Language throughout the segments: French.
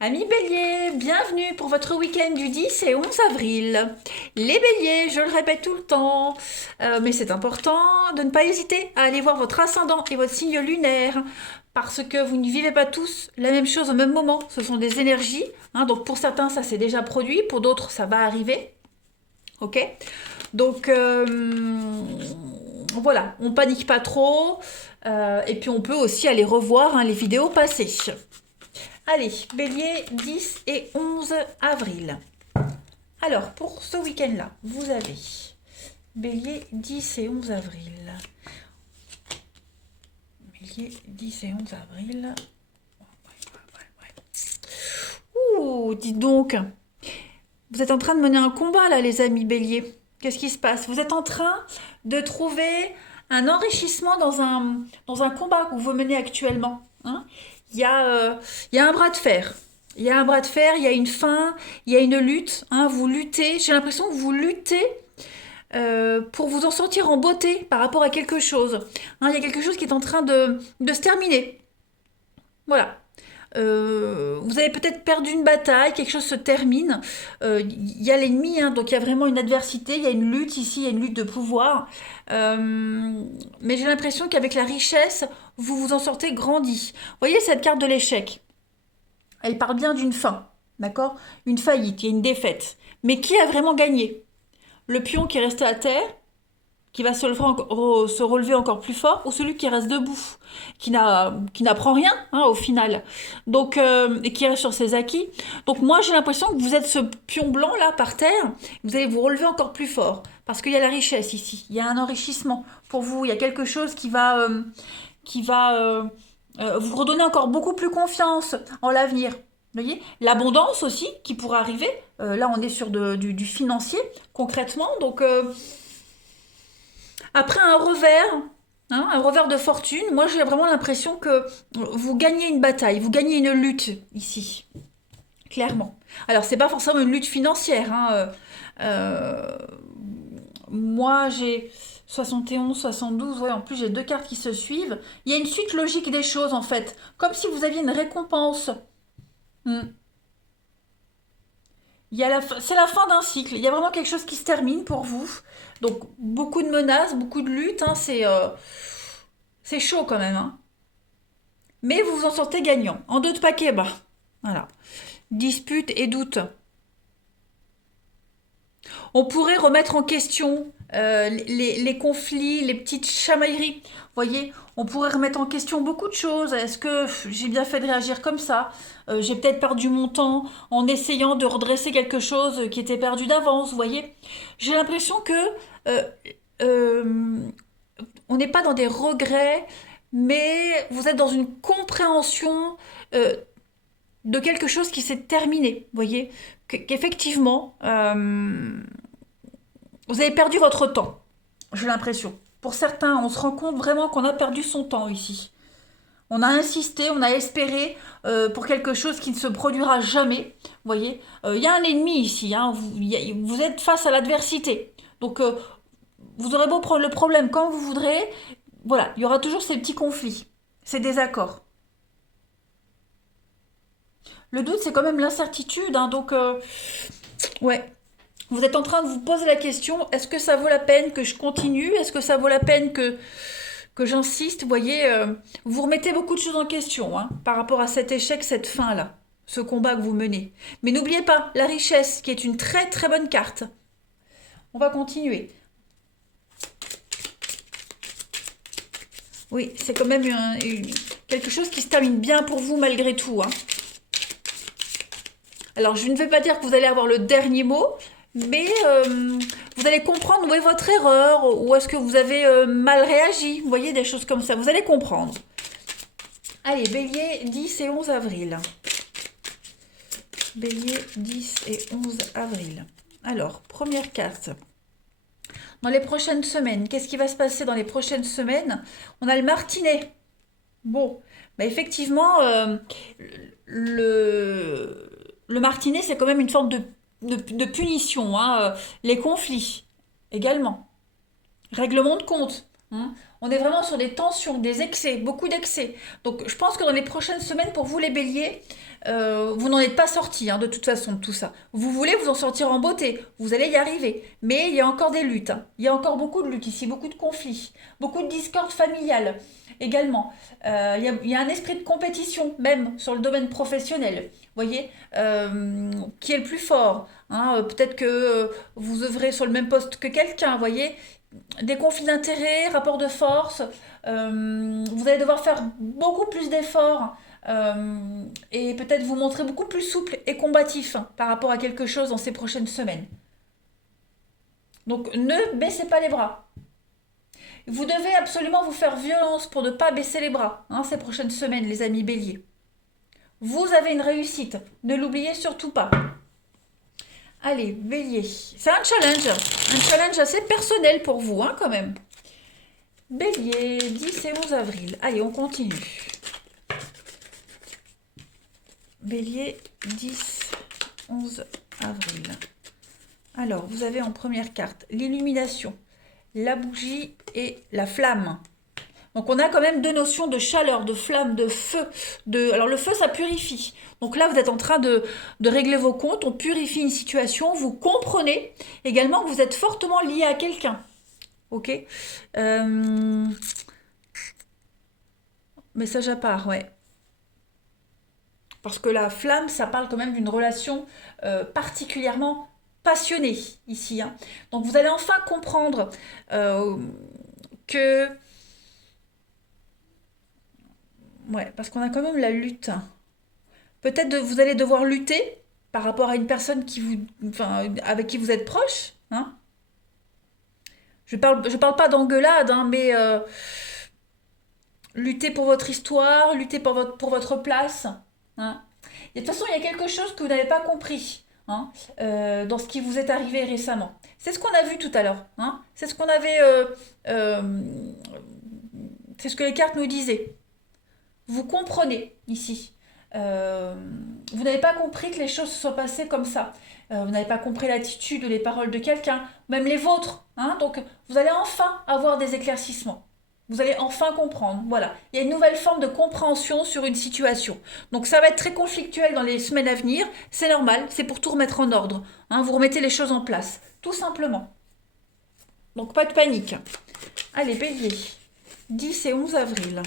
Amis béliers, bienvenue pour votre week-end du 10 et 11 avril. Les béliers, je le répète tout le temps, mais c'est important de ne pas hésiter à aller voir votre ascendant et votre signe lunaire, parce que vous ne vivez pas tous la même chose au même moment. Ce sont des énergies, hein, donc pour certains ça s'est déjà produit, pour d'autres ça va arriver. Ok. Donc voilà, on panique pas trop, et puis on peut aussi aller revoir, hein, les vidéos passées. Allez, bélier 10 et 11 avril. Alors, pour ce week-end-là, vous avez bélier 10 et 11 avril. Bélier 10 et 11 avril. Ouh, dites donc, vous êtes en train de mener un combat là, les amis bélier. Qu'est-ce qui se passe? Vous êtes en train de trouver un enrichissement dans un combat que vous menez actuellement, hein. Il y a, il y a un bras de fer. Il y a un bras de fer, il y a une fin, il y a une lutte, hein. Vous luttez. J'ai l'impression que vous luttez, pour vous en sortir en beauté par rapport à quelque chose, hein. Il y a quelque chose qui est en train de se terminer. Voilà. Vous avez peut-être perdu une bataille, quelque chose se termine. Il y a l'ennemi, hein, donc il y a vraiment une adversité, il y a une lutte ici, il y a une lutte de pouvoir. Mais j'ai l'impression qu'avec la richesse, vous vous en sortez grandi. Vous voyez cette carte de l'échec? Elle parle bien d'une fin, d'accord? Une faillite, il y a une défaite. Mais qui a vraiment gagné? Le pion qui est resté à terre, qui va se relever encore plus fort, ou celui qui reste debout, qui n'apprend rien, hein, au final, donc, et qui reste sur ses acquis. Donc moi j'ai l'impression que vous êtes ce pion blanc là par terre, vous allez vous relever encore plus fort, parce qu'il y a la richesse ici, il y a un enrichissement pour vous, il y a quelque chose qui va vous redonner encore beaucoup plus confiance en l'avenir. Vous voyez, l'abondance aussi qui pourrait arriver. Là, on est sur du financier concrètement. Donc, après un revers, hein, un revers de fortune, moi j'ai vraiment l'impression que vous gagnez une bataille, vous gagnez une lutte ici, clairement. Alors c'est pas forcément une lutte financière, hein, moi j'ai 71, 72, ouais, en plus j'ai deux cartes qui se suivent. Il y a une suite logique des choses en fait, comme si vous aviez une récompense. Hmm. C'est la fin d'un cycle. Il y a vraiment quelque chose qui se termine pour vous. Donc beaucoup de menaces, beaucoup de luttes, hein, c'est chaud quand même, hein. Mais vous vous en sortez gagnant. En deux de paquet, bah. Voilà. Dispute et doute. On pourrait remettre en question, les conflits, les petites chamailleries. Vous voyez, on pourrait remettre en question beaucoup de choses. Est-ce que j'ai bien fait de réagir comme ça? J'ai peut-être perdu mon temps en essayant de redresser quelque chose qui était perdu d'avance, vous voyez. J'ai l'impression que euh, euh, on n'est pas dans des regrets, mais vous êtes dans une compréhension, euh, de quelque chose qui s'est terminé, vous voyez. Qu'effectivement, vous avez perdu votre temps, j'ai l'impression. Pour certains, on se rend compte vraiment qu'on a perdu son temps ici. On a insisté, on a espéré, pour quelque chose qui ne se produira jamais. Vous voyez, il y a un ennemi ici, hein, vous êtes face à l'adversité. Donc, vous aurez beau prendre le problème quand vous voudrez, voilà, il y aura toujours ces petits conflits, ces désaccords. Le doute, c'est quand même l'incertitude, hein, donc, ouais. Vous êtes en train de vous poser la question, est-ce que ça vaut la peine que je continue? Est-ce que ça vaut la peine que j'insiste? Vous voyez, vous remettez beaucoup de choses en question, hein, par rapport à cet échec, cette fin-là, ce combat que vous menez. Mais n'oubliez pas, la richesse, qui est une très très bonne carte. On va continuer. Oui, c'est quand même quelque chose qui se termine bien pour vous malgré tout, hein. Alors, je ne vais pas dire que vous allez avoir le dernier mot, mais, vous allez comprendre où est votre erreur, où est-ce que vous avez, mal réagi. Vous voyez, des choses comme ça. Vous allez comprendre. Allez, bélier 10 et 11 avril. Bélier 10 et 11 avril. Alors, première carte. Dans les prochaines semaines, qu'est-ce qui va se passer dans les prochaines semaines? On a le martinet. Bon, bah effectivement, le, le martinet, c'est quand même une forme de punition, hein. Les conflits également. Règlement de compte. Hein. On est vraiment sur des tensions, des excès, beaucoup d'excès. Donc je pense que dans les prochaines semaines, pour vous les béliers, vous n'en êtes pas sortis hein, de toute façon de tout ça. Vous voulez vous en sortir en beauté, vous allez y arriver. Mais il y a encore des luttes, hein. Il y a encore beaucoup de luttes ici, beaucoup de conflits, beaucoup de discordes familiales également. Il y a un esprit de compétition, même sur le domaine professionnel. Vous voyez, qui est le plus fort hein. Peut-être que vous œuvrez sur le même poste que quelqu'un, vous voyez des conflits d'intérêts, rapports de force. Vous allez devoir faire beaucoup plus d'efforts et peut-être vous montrer beaucoup plus souple et combatif hein, par rapport à quelque chose dans ces prochaines semaines. Donc ne baissez pas les bras. Vous devez absolument vous faire violence pour ne pas baisser les bras hein, ces prochaines semaines, les amis béliers. Vous avez une réussite, ne l'oubliez surtout pas. Allez, bélier, c'est un challenge assez personnel pour vous hein, quand même. Bélier, 10 et 11 avril. Allez, on continue. Bélier, 10, 11 avril. Alors, vous avez en première carte l'illumination, la bougie et la flamme. Donc, on a quand même deux notions de chaleur, de flamme, de feu. Alors, le feu, ça purifie. Donc là, vous êtes en train de régler vos comptes, on purifie une situation, vous comprenez également que vous êtes fortement lié à quelqu'un. Ok Message à part, ouais. Parce que la flamme, ça parle quand même d'une relation particulièrement passionnée ici. Hein. Donc vous allez enfin comprendre que... Ouais, parce qu'on a quand même la lutte. Peut-être vous allez devoir lutter par rapport à une personne avec qui vous êtes proche. Hein. Je parle pas d'engueulade, hein, mais lutter pour votre histoire, lutter pour votre place. Hein. Et de toute façon, il y a quelque chose que vous n'avez pas compris hein, dans ce qui vous est arrivé récemment. C'est ce qu'on a vu tout à l'heure. Hein. C'est ce qu'on avait. Euh, c'est ce que les cartes nous disaient. Vous comprenez ici. Euh, vous n'avez pas compris que les choses se sont passées comme ça. Vous n'avez pas compris l'attitude ou les paroles de quelqu'un, même les vôtres. Hein. Donc, vous allez enfin avoir des éclaircissements. Vous allez enfin comprendre. Voilà. Il y a une nouvelle forme de compréhension sur une situation. Donc, ça va être très conflictuel dans les semaines à venir. C'est normal. C'est pour tout remettre en ordre. Hein. Vous remettez les choses en place. Tout simplement. Donc, pas de panique. Allez, bélier. 10 et 11 avril.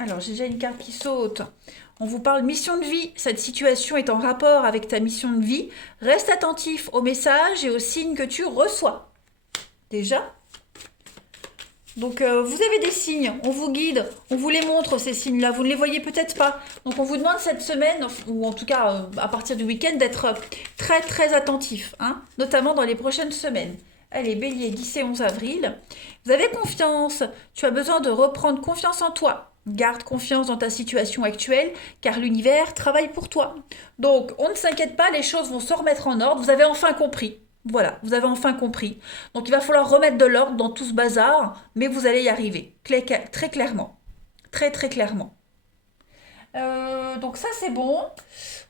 Alors, j'ai déjà une carte qui saute. On vous parle mission de vie. Cette situation est en rapport avec ta mission de vie. Reste attentif aux messages et aux signes que tu reçois. Déjà. Donc, vous avez des signes. On vous guide. On vous les montre, ces signes-là. Vous ne les voyez peut-être pas. Donc, on vous demande cette semaine, ou en tout cas à partir du week-end, d'être très, très attentif. Hein, notamment dans les prochaines semaines. Allez, bélier, 10 et 11 avril. Vous avez confiance. Tu as besoin de reprendre confiance en toi. Garde confiance dans ta situation actuelle, car l'univers travaille pour toi. Donc, on ne s'inquiète pas, les choses vont se remettre en ordre. Vous avez enfin compris. Voilà, vous avez enfin compris. Donc, il va falloir remettre de l'ordre dans tout ce bazar, mais vous allez y arriver, très clairement. Très, très clairement. Donc, ça, c'est bon.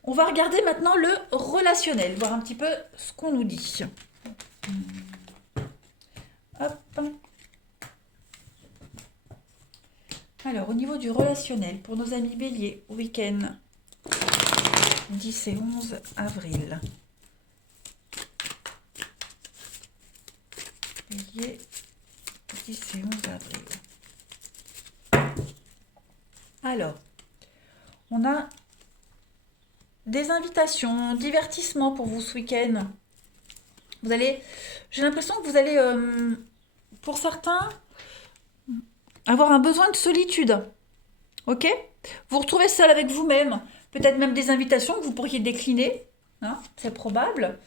On va regarder maintenant le relationnel, voir un petit peu ce qu'on nous dit. Hop. Alors, au niveau du relationnel, pour nos amis béliers, week-end 10 et 11 avril. Bélier, 10 et 11 avril. Alors, on a des invitations, divertissements pour vous ce week-end. J'ai l'impression que vous allez, pour certains, avoir un besoin de solitude. Ok? Vous retrouvez seul avec vous-même. Peut-être même des invitations que vous pourriez décliner. Hein, c'est probable.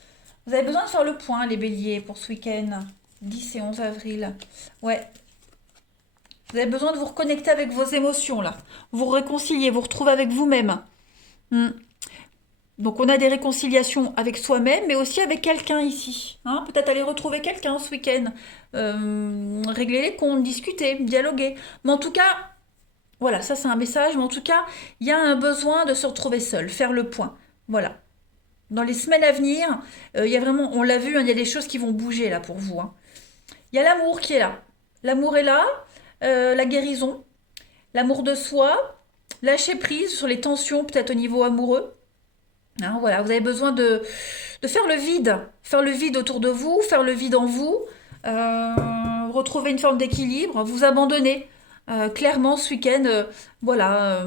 Vous avez besoin de faire le point, les béliers, pour ce week-end. 10 et 11 avril. Ouais. Vous avez besoin de vous reconnecter avec vos émotions, là. Vous réconcilier, vous retrouver avec vous-même. Donc, on a des réconciliations avec soi-même, mais aussi avec quelqu'un ici. Hein, peut-être aller retrouver quelqu'un ce week-end. Régler les comptes, discuter, dialoguer. Mais en tout cas, voilà, ça c'est un message. Mais en tout cas, il y a un besoin de se retrouver seul, faire le point. Voilà. dans les semaines à venir, il y a vraiment, on l'a vu, hein, il y a des choses qui vont bouger là pour vous, hein. Il y a l'amour qui est là. L'amour est là, la guérison, l'amour de soi, lâcher prise sur les tensions peut-être au niveau amoureux. Hein, voilà, vous avez besoin de faire le vide autour de vous, faire le vide en vous, retrouver une forme d'équilibre, vous abandonner. Clairement, ce week-end, voilà,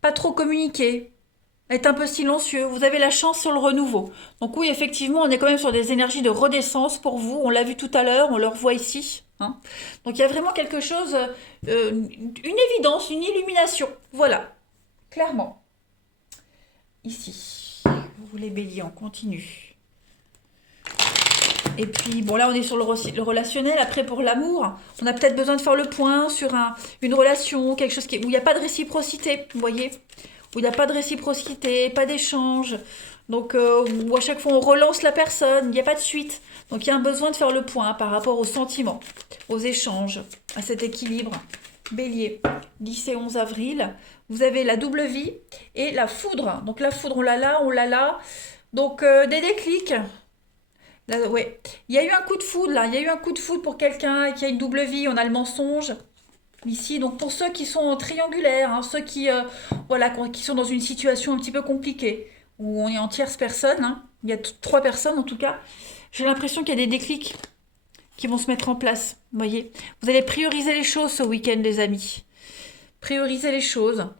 pas trop communiquer, être un peu silencieux. Vous avez la chance sur le renouveau. Donc oui, effectivement, on est quand même sur des énergies de redescence pour vous. On l'a vu tout à l'heure, on le revoit ici, hein. Donc il y a vraiment quelque chose, une évidence, une illumination. Voilà, clairement. Ici, vous les béliers, on continue. Et puis, bon, là, on est sur le relationnel. Après, pour l'amour, on a peut-être besoin de faire le point sur une relation, quelque chose où il n'y a pas de réciprocité, vous voyez? Où il n'y a pas de réciprocité, pas d'échange. Donc, où à chaque fois, on relance la personne, il n'y a pas de suite. Donc, il y a un besoin de faire le point par rapport aux sentiments, aux échanges, à cet équilibre. Bélier, 10 et 11 avril. Vous avez la double vie et la foudre. Donc, la foudre, on l'a là, on l'a là. Donc, des déclics. Là, ouais. Il y a eu un coup de foudre là, il y a eu un coup de foudre pour quelqu'un qui a une double vie, on a le mensonge ici. Donc pour ceux qui sont triangulaires, hein, ceux qui, voilà, qui sont dans une situation un petit peu compliquée, où on est en tierce personne, hein, il y a trois personnes en tout cas, j'ai l'impression qu'il y a des déclics qui vont se mettre en place, vous voyez. Vous allez prioriser les choses ce week-end les amis. Prioriser les choses.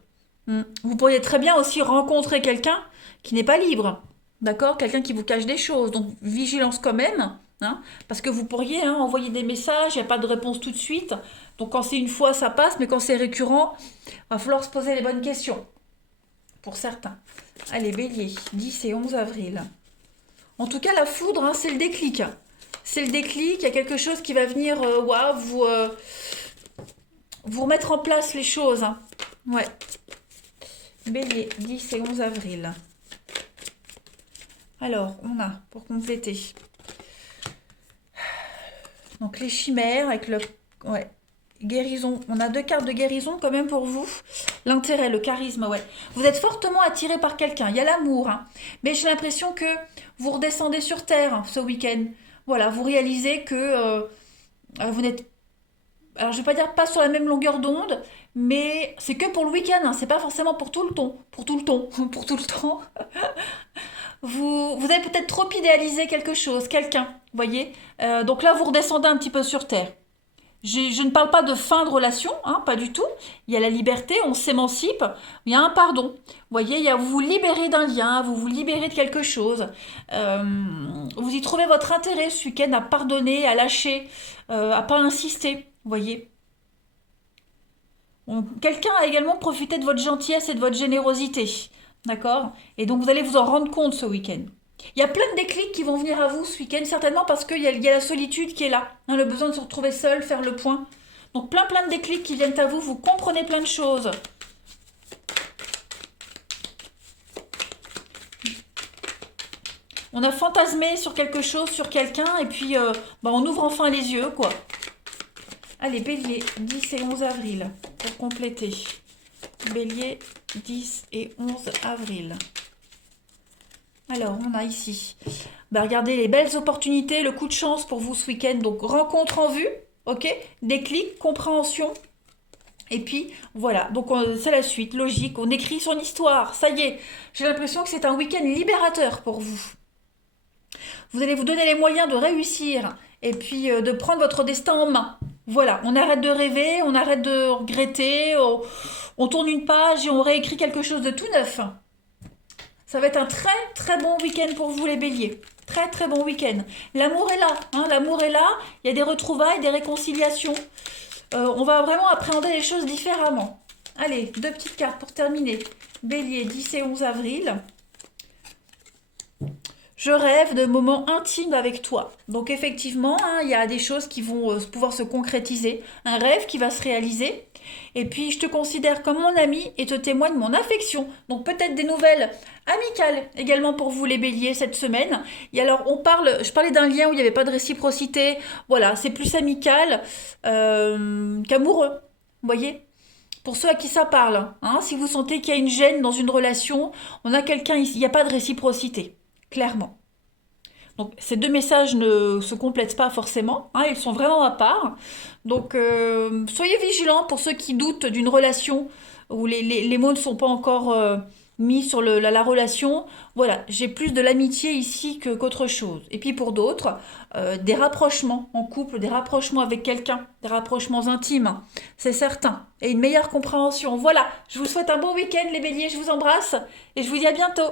Vous pourriez très bien aussi rencontrer quelqu'un qui n'est pas libre. D'accord? Quelqu'un qui vous cache des choses. Donc, vigilance quand même. Hein, parce que vous pourriez envoyer des messages, il n'y a pas de réponse tout de suite. Donc, quand c'est une fois, ça passe. Mais quand c'est récurrent, il va falloir se poser les bonnes questions. Pour certains. Allez, bélier, 10 et 11 avril. En tout cas, la foudre, hein, c'est le déclic. C'est le déclic. Il y a quelque chose qui va venir vous remettre en place les choses. Hein. Ouais. Bélier, 10 et 11 avril. Alors, on a, pour compléter, donc les chimères avec le... Ouais, guérison. On a deux cartes de guérison quand même pour vous. L'intérêt, le charisme, ouais. Vous êtes fortement attiré par quelqu'un. Il y a l'amour, hein. Mais j'ai l'impression que vous redescendez sur Terre hein, ce week-end. Voilà, vous réalisez que vous n'êtes... Alors, je ne vais pas dire pas sur la même longueur d'onde, mais c'est que pour le week-end. Hein. C'est pas forcément pour tout le temps. Pour tout le temps. Pour tout le temps. Vous avez peut-être trop idéalisé quelque chose, quelqu'un, vous voyez. Donc là, vous redescendez un petit peu sur Terre. Je ne parle pas de fin de relation, hein, pas du tout. Il y a la liberté, on s'émancipe. Il y a un pardon. Vous voyez, vous vous libérez d'un lien, vous vous libérez de quelque chose. Vous y trouvez votre intérêt ce week-end à pardonner, à lâcher, à pas insister, vous voyez. Quelqu'un a également profité de votre gentillesse et de votre générosité. D'accord? Et donc vous allez vous en rendre compte ce week-end. Il y a plein de déclics qui vont venir à vous ce week-end, certainement parce qu'il y a la solitude qui est là. Hein, le besoin de se retrouver seul, faire le point. Donc plein de déclics qui viennent à vous, vous comprenez plein de choses. On a fantasmé sur quelque chose, sur quelqu'un, et puis on ouvre enfin les yeux, quoi. Allez, bélier, 10 et 11 avril, pour compléter. Bélier, 10 et 11 avril. Alors, on a ici, regardez les belles opportunités, le coup de chance pour vous ce week-end. Donc, rencontre en vue, ok? Déclic, compréhension. Et puis, voilà. Donc, c'est la suite, logique. On écrit son histoire. Ça y est. J'ai l'impression que c'est un week-end libérateur pour vous. Vous allez vous donner les moyens de réussir et puis de prendre votre destin en main. Voilà, on arrête de rêver, on arrête de regretter, on tourne une page et on réécrit quelque chose de tout neuf. Ça va être un très bon week-end pour vous les béliers. Très bon week-end. L'amour est là, hein, l'amour est là, il y a des retrouvailles, des réconciliations. On va vraiment appréhender les choses différemment. Allez, deux petites cartes pour terminer. Bélier, 10 et 11 avril. Je rêve de moments intimes avec toi. Donc effectivement, hein, il y a des choses qui vont pouvoir se concrétiser. Un rêve qui va se réaliser. Et puis, je te considère comme mon ami et te témoigne mon affection. Donc peut-être des nouvelles amicales également pour vous les béliers cette semaine. Et alors, je parlais d'un lien où il n'y avait pas de réciprocité. Voilà, c'est plus amical qu'amoureux. Vous voyez ? Pour ceux à qui ça parle, hein, si vous sentez qu'il y a une gêne dans une relation, on a quelqu'un ici, il n'y a pas de réciprocité, clairement. Donc ces deux messages ne se complètent pas forcément, hein, ils sont vraiment à part. Donc soyez vigilants pour ceux qui doutent d'une relation où les mots ne sont pas encore mis sur la relation. Voilà, j'ai plus de l'amitié ici qu'autre chose. Et puis pour d'autres, des rapprochements en couple, des rapprochements avec quelqu'un, des rapprochements intimes, c'est certain. Et une meilleure compréhension. Voilà, je vous souhaite un bon week-end les béliers, je vous embrasse et je vous dis à bientôt.